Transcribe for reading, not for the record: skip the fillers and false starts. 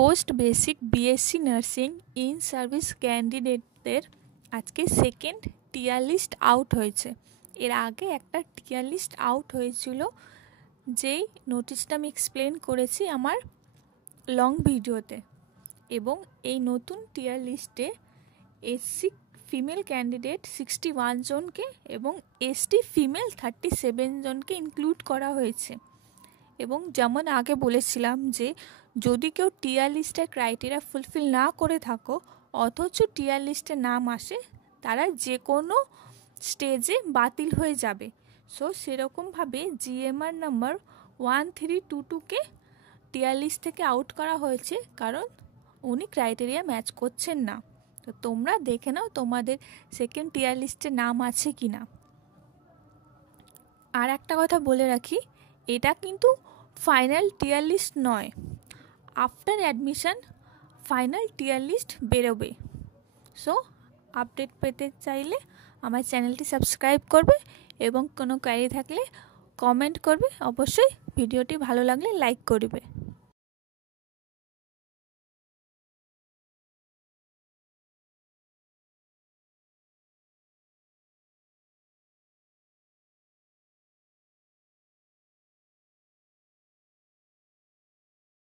Post basic BSc nursing in service ক্যান্ডিডেটদের আজকে second টিয়ার list out হয়েছে। এর আগে একটা টিয়ার লিস্ট আউট হয়েছিল, যেই নোটিশটা আমি এক্সপ্লেন করেছি আমার লং ভিডিওতে। এবং এই নতুন টিয়ার লিস্টে এসসি ফিমেল ক্যান্ডিডেট 61 জনকে এবং এসটি ফিমেল 37 জনকে ইনক্লুড করা হয়েছে। এবং যেমন আগে বলেছিলাম যে যদি কেউ টিয়ার লিস্টের ক্রাইটেরিয়া ফুলফিল না করে থাকো অথচ টিয়ার লিস্টে নাম আসে, তারা যে কোনো স্টেজে বাতিল হয়ে যাবে। সো সেরকমভাবে জিএমআর নাম্বার 1322কে টিয়ার লিস্ট থেকে আউট করা হয়েছে, কারণ উনি ক্রাইটেরিয়া ম্যাচ করছেন না। তো তোমরা দেখে নাও তোমাদের সেকেন্ড টিয়ার লিস্টে নাম আছে কি না। আর একটা কথা বলে রাখি, এটা কিন্তু ফাইনাল টিয়ার লিস্ট নয়। আফটার অ্যাডমিশন ফাইনাল টিয়ার লিস্ট বেরোবে। সো আপডেট পেতে চাইলে আমার চ্যানেলটি সাবস্ক্রাইব করবে এবং কোনো কোয়ারি থাকলে কমেন্ট করবে। অবশ্যই ভিডিওটি ভালো লাগলে লাইক করবে।